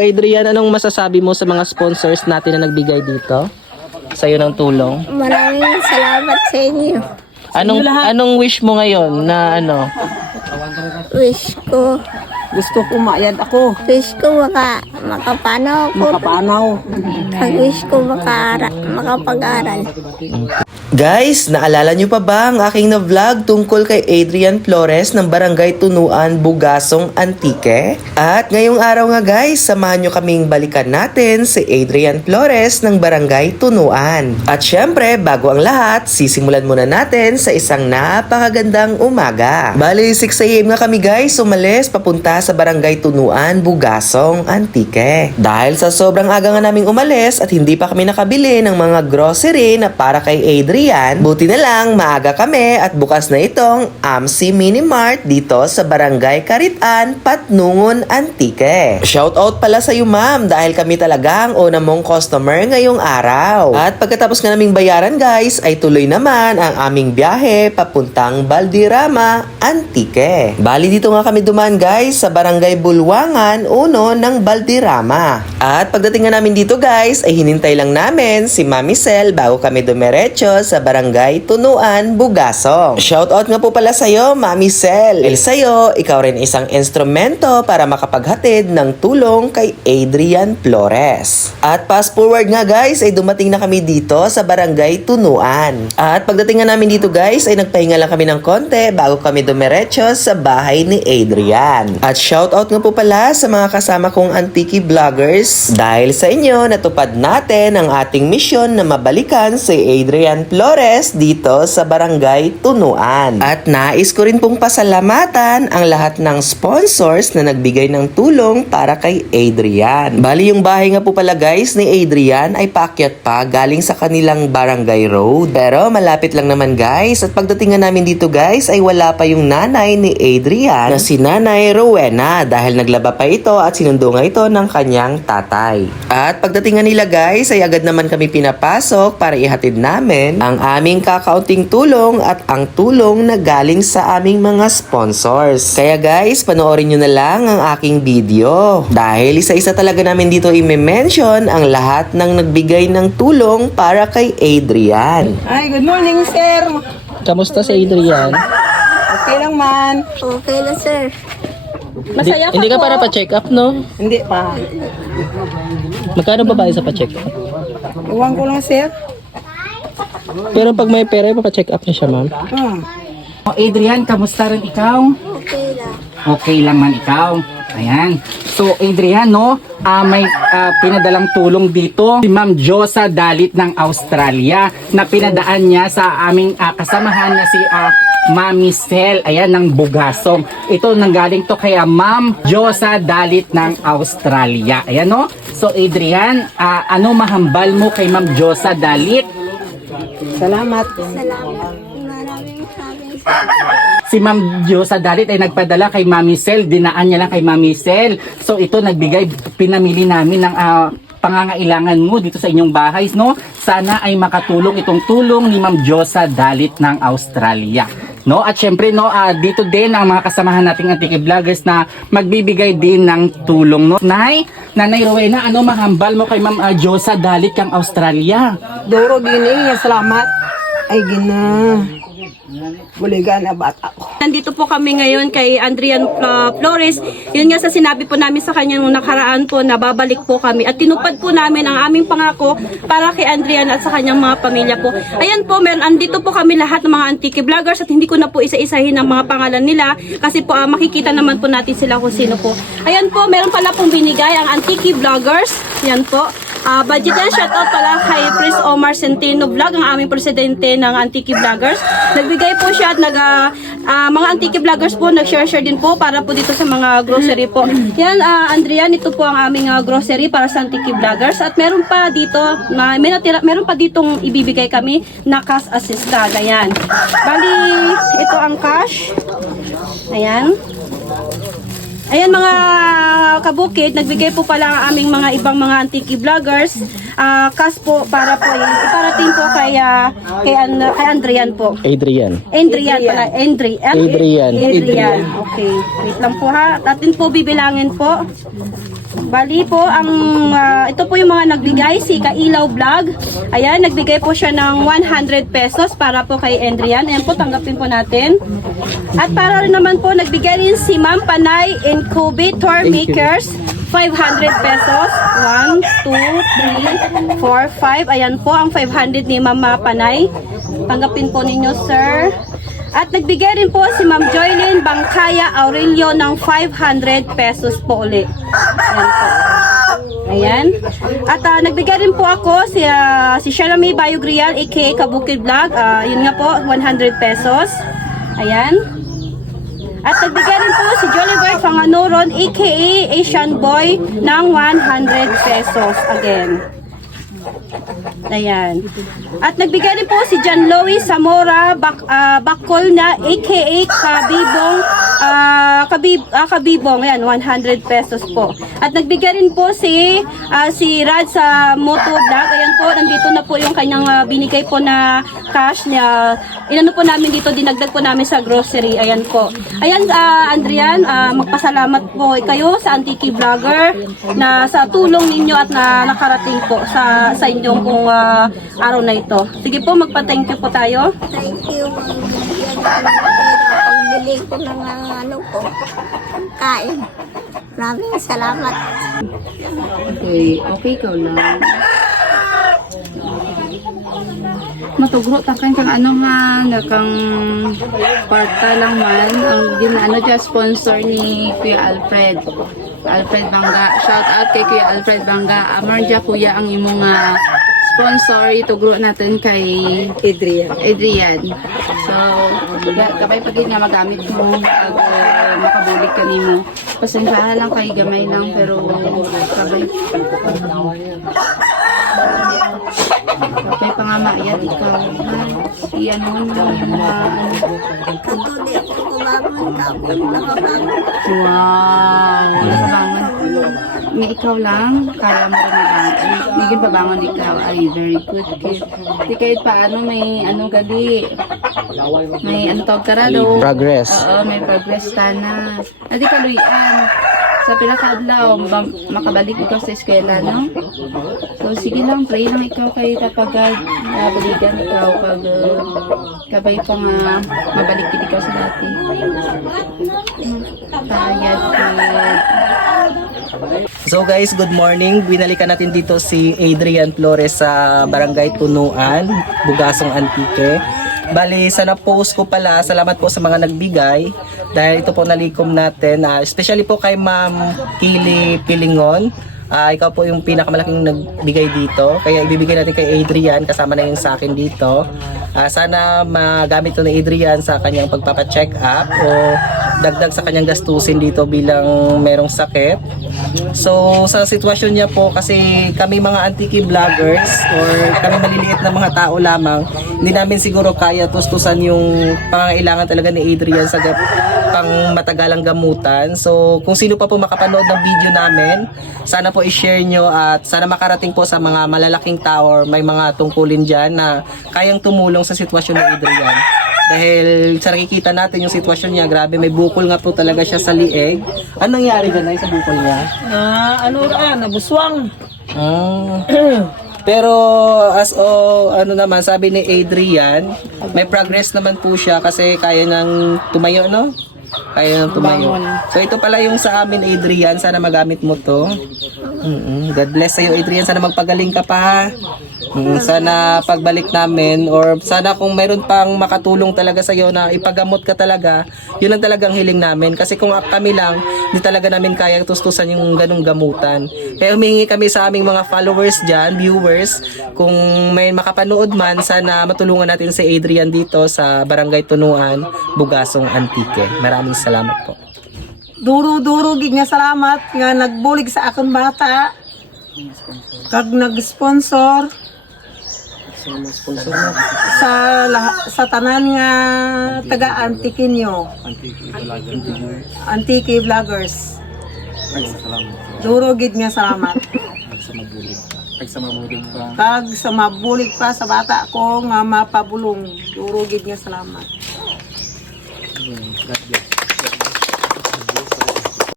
Adrian, anong masasabi mo sa mga sponsors natin na nagbigay dito? Sa'yo ng tulong? Maraming salamat sa inyo. Anong wish mo ngayon na ano? Wish ko Gusto ko mayad ako. makapanaw ko. Makapanaw. Wish ko makapag-aral. Guys, naalala nyo pa ba ang aking na-vlog tungkol kay Adrian Flores ng Barangay Tunuan, Bugasong, Antique? At ngayong araw nga guys, samahan nyo kaming balikan natin si Adrian Flores ng Barangay Tunuan. At syempre, bago ang lahat, sisimulan muna natin sa isang napakagandang umaga. Bali, 6 AM nga kami guys, umalis papunta sa Barangay Tunuan, Bugasong, Antique. Dahil sa sobrang aga nga naming umalis at hindi pa kami nakabili ng mga grocery na para kay Adrian, buti na lang maaga kami at bukas na itong AMC Mini Mart dito sa Barangay Karitan, Patnungon, Antique. Shoutout pala sa iyo ma'am dahil kami talaga ang una mong customer ngayong araw. At pagkatapos nga naming bayaran guys ay tuloy naman ang aming biyahe papuntang Baldirama, Antique. Bali dito nga kami dumaan guys sa Barangay Bulwangan, uno ng Baldirama. At pagdating nga namin dito guys ay hinintay lang namin si Mami Sel bago kami dumiretso sa Barangay Tunuan, Bugasong. Shoutout nga po pala sa'yo, Mami Sel. Dahil sa'yo, ikaw rin isang instrumento para makapaghatid ng tulong kay Adrian Flores. At fast forward nga guys, ay dumating na kami dito sa Barangay Tunuan. At pagdating nga namin dito guys, ay nagpahinga lang kami ng konti bago kami dumiretso sa bahay ni Adrian. At shoutout nga po pala sa mga kasama kong Antique Vloggers. Dahil sa inyo, natupad natin ang ating misyon na mabalikan si Adrian Flores dito sa Barangay Tunuan. At nais ko rin pong pasalamatan ang lahat ng sponsors na nagbigay ng tulong para kay Adrian. Bali yung bahay nga po pala guys ni Adrian ay paakyat pa galing sa kanilang barangay road. Pero malapit lang naman guys at pagdating nga namin dito guys ay wala pa yung nanay ni Adrian na si Nanay Rowena dahil naglaba pa ito at sinundo nga ito ng kanyang tatay. At pagdating nga nila guys ay agad naman kami pinapasok para ihatid namin ang aming kakaunting tulong at ang tulong na galing sa aming mga sponsors. Kaya guys, panoorin nyo na lang ang aking video. Dahil isa-isa talaga namin dito i-mention ang lahat ng nagbigay ng tulong para kay Adrian. Ay, good morning, sir. Kamusta si Adrian? Okay lang man. Okay na, sir. Masaya Hindi ka para pa-check up, no? Hindi pa. Magkano ba ba sa pa-check up? Iwan ko lang, sir. Pero pag may pera, pa-check up niya siya, ma'am. Adrian, kamusta rin ikaw? Okay lang. Okay lang man ikaw. Ayan. So, Adrian, no? May pinadalang tulong dito si Ma'am Josa Dalit ng Australia na pinadaan niya sa aming kasamahan na si Mami Sel, ayan, ng Bugasong. Ito nanggaling to kay Ma'am Josa Dalit ng Australia. Ayan, no? So, Adrian, ano mahambal mo kay Ma'am Josa Dalit? Salamat. Maraming salamat. Si Ma'am Josa Dalit ay nagpadala kay Mami Sel, dinaan niya lang kay Mami Sel. So ito pinamili namin ng pangangailangan mo dito sa inyong bahay, no? Sana ay makatulong itong tulong ni Ma'am Josa Dalit ng Australia. No? At syempre no, dito din ang mga kasamahan nating Antique Vloggers na magbibigay din ng tulong, no? Nanay Rowena, ano mahambal mo kay Ma'am Josa Dalit ng Australia? Duro gini, salamat. Ay, gina. Buligan na bata ko. Nandito po kami ngayon kay Adrian Flores. Yun nga sa sinabi po namin sa kanya nung nakaraan po na babalik po kami. At tinupad po namin ang aming pangako para kay Adrian at sa kanyang mga pamilya po. Ayan po, andito po kami lahat ng mga Antique Vloggers at hindi ko na po isa-isahin ang mga pangalan nila kasi po makikita naman po natin sila kung sino po. Ayan po, meron pala pong binigay ang Antique Vloggers. Yan po. Budget and shoutout pala kay Prince Omar Centeno Vlog, ang aming presidente ng Antique Vloggers. Nagbigay po siya at mga Antique Vloggers po, nag-share din po para po dito sa mga grocery po. Yan, Andrian, ito po ang aming grocery para sa Antique Vloggers. At meron pa dito, meron pa ditong ibibigay kami na cash assistant. Ayan. Bali, ito ang cash. Ayan. Ayan mga kabukid, nagbigay po pala ang aming mga ibang mga Antique Vloggers. Cash po para po iparating po kay Adrian po. Adrian. Adrian pala. Adrian. Adrian. Okay. Wait lang po ha. Atin po bibilangin po. Bali po, ito po yung mga nagbigay, si Kailaw Vlog. Ayan, nagbigay po siya ng 100 pesos para po kay Adrian. Ayan po, tanggapin po natin. At para rin naman po, nagbigay rin si Ma'am Panay and Kobe Tour Makers. 500 pesos. 1, 2, 3, 4, 5. Ayan po, ang 500 ni Ma'am Panay. Tanggapin po ninyo, sir. At nagbigay rin po si Ma'am Joylyn Bangkaya Aurelio ng 500 pesos po ulit. Ayan po. Ayan. At nagbigay rin po ako si Sharami Bayugrial aka Kabukid Vlog. Yun nga po, 100 pesos. Ayan. At nagbigay rin po si Joliver Fanganoron aka Asian Boy ng 100 pesos again. Ayan. At nagbigay rin po si John Louis Zamora Bakol na aka Kabibong Kabibong. Ayan, 100 pesos po. At nagbigay rin po si Rad sa Moto Vlog. Ayan po, nandito na po yung kanyang binigay po na cash niya. Inano po namin dito, dinagdag po namin sa grocery. Ayan po. Ayan, Adrian, magpasalamat po kayo sa Antiki Vlogger na sa tulong ninyo at na nakarating po sa inyong pong araw na ito. Sige po, magpa-thank you po tayo. Thank you, Ma'am. Pagbili ko ng ano ko, kain. Maraming salamat. Okay ka lang. Matugro takan kang ano nga nakang kwarta lang man ang ginaano dyan sponsor ni Kuya Alfred Bangga. Shout out kay Kuya Alfred Bangga. Amar dyan kuya ang imong sponsor, itugro natin kay Adrian. So, kapay pag nga magamit mo pag makabulig ka nimo. Pasensyahan lang kay gamay lang pero kapay pa nga maayat ikaw. Iyan mo na yung Katuloy ako kumabangon kapon nakabangon. wow, nakabangon. Nga ikaw lang, kaya mo rin mabangon. Naging pabangon ikaw. Ay, very good kid. Di kahit paano may ano gali. May ano tawag karado. Progress. Oo, may progress sana. Adi kaluyan. Sa pinakadlaw, makabalik ikaw sa eskwela, no? So, sige lang, pray lang ikaw kay tapagad. Baligan ikaw pag kabay pa nga mabalik ikaw sa dati. Tayad, kid. So guys, good morning. Binalikan natin dito si Adrian Flores sa Barangay Tunuan, Bugasong Antique. Bali, sa na-post ko pala, salamat po sa mga nagbigay dahil ito po nalikom natin, especially po kay Ma'am Kili Pilingon. Ikaw po yung pinakamalaking nagbigay dito, kaya ibibigay natin kay Adrian, kasama na yung sa akin dito. Sana magamit to ni Adrian sa kanyang pagpapacheck up o dagdag sa kanyang gastusin dito bilang merong sakit. So sa sitwasyon niya po, kasi kami mga antiki vloggers or kami maliliit na mga tao lamang, hindi namin siguro kaya tustusan yung pangangailangan talaga ni Adrian sa pang matagalang gamutan. So kung sino pa po makapanood ng video namin, sana po i-share nyo at sana makarating po sa mga malalaking tao or may mga tungkulin dyan na kayang tumulong sa sitwasyon ni Adrian. Dahil sa nakikita natin yung sitwasyon niya, grabe, may bukol nga po talaga siya sa lieg. Anong nangyari dyan ay sa bukol niya? Nabuswang. Pero ano naman, sabi ni Adrian, may progress naman po siya kasi kaya nang tumayo, no? Kaya nang tumayo. So ito pala yung sa amin, Adrian, sana magamit mo to. God bless sa'yo, Adrian, sana magpagaling ka pa, ha? Sana pagbalik namin or sana kung mayroon pang makatulong talaga sa iyo na ipagamot ka talaga, yun ang talagang hiling namin. Kasi kung kami lang, hindi talaga namin kaya tustusan yung ganung gamutan. Kaya humingi kami sa aming mga followers dyan, viewers, kung may makapanood man, sana matulungan natin si Adrian dito sa Barangay Tunuan, Bugasong Antique. Maraming salamat po. Duro-duro gid nga salamat nga nagbulig sa akong bata. Kag nag-sponsor sa tanan nga taga Antiki nyo. Antiki Vloggers. Duro gid nga salamat. Kag sa mabulig pa sa bata ko nga mapabulong. Duro gid nga salamat. God bless.